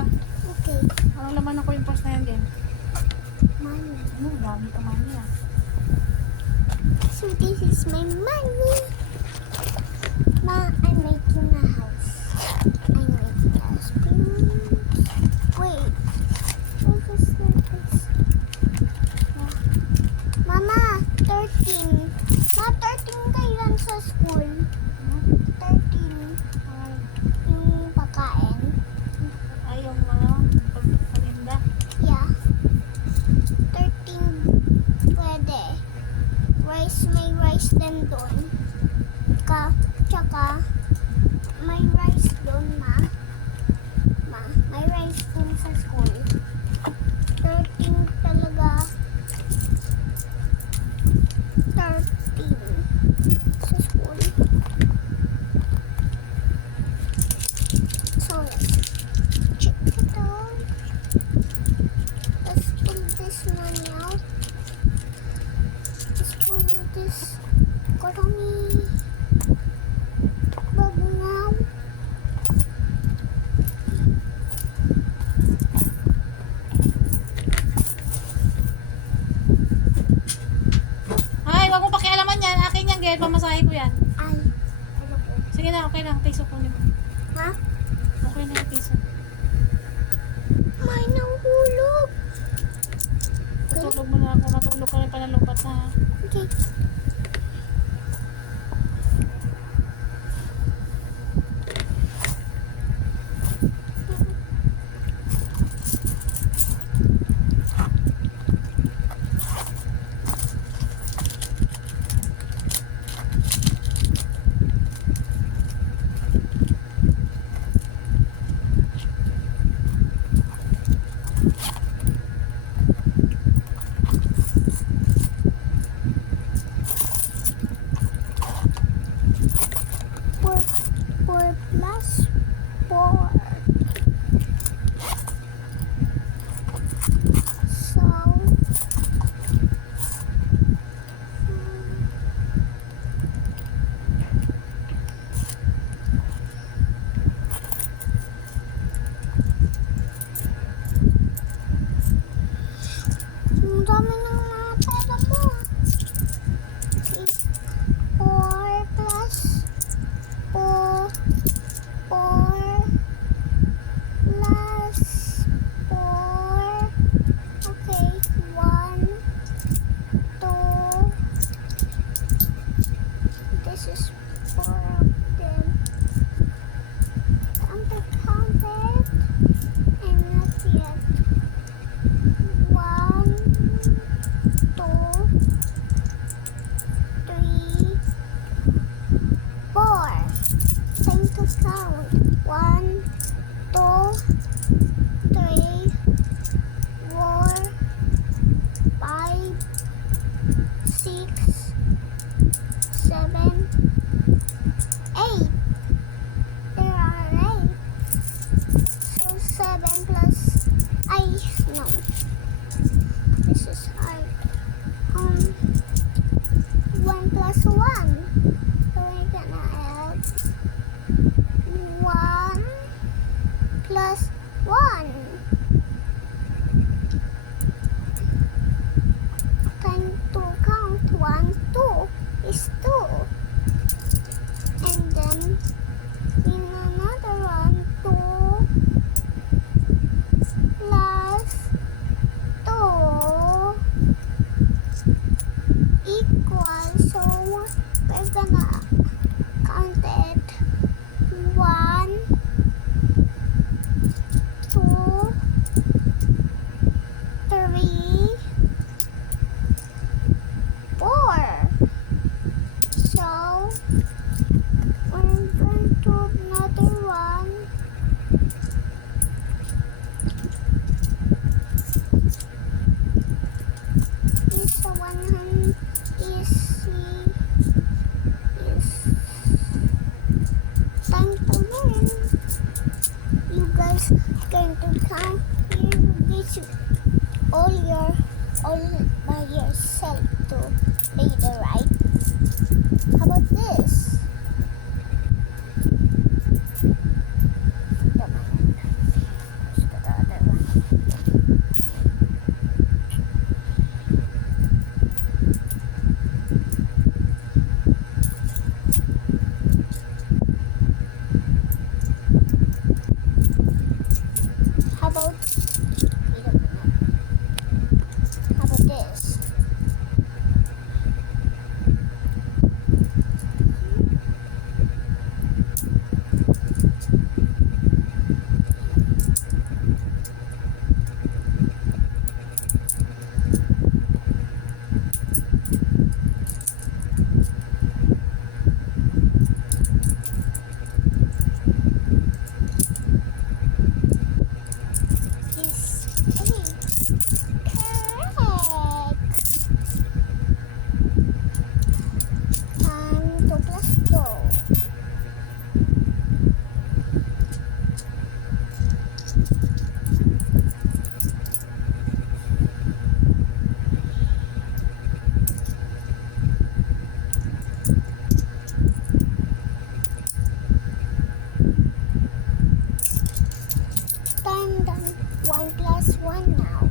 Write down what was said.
ha. Okay. Anong laman ng coin purse na yan, Gen? Money. Ano, dami ka mami ah. So this is my money. Ma, I'm making a house. I'm making a house. Wait. What is this? Mama, 13. Ma, 13 kailan sa school? 13. Yung pagkain. Ay, yung pagpalinda. Yeah. 13 pwede. Rice, may rice din doon. Tsaka, may rice doon, ma. Ma, may rice doon sa school. 13 talaga. 13 sa school. So, let's check it out. Let's pull this money out. Let's pull this economy bag now. Ay, wag mo pakialaman yan. Akin yan, Gen. Pamasahe ko yan. Ay, ano po? Sige na, okay lang. Piso ko niyo. Ha? Okay na yung piso. May nahulog. Tutulog mo na ako. Matulog ka rin pa ng lupat na. Okay. Four plus 4. So, ang dami ng mga pera mo. 4 plus 4 plus 4. Okay, 1, 2. This is 4 of them. I'm to count it. I'm not yet. 1, 2, 3, 4. Time to count. 1, 2, 3, 4, 5, 6, 7, 8. There are 8. So 7 plus. No. This is hard. 1 plus 1. So we're gonna add 1 plus 1. Time to count. 1, 2 is 2. And then in another one, 2 plus 2 equals. So we're gonna count it. 1, 2, 3, 4. So we're going to another one. Is 100 is time to learn. You guys going to count here this all by yourself to later, right? How about this? Come on. Let's go. done 1 plus 1 now.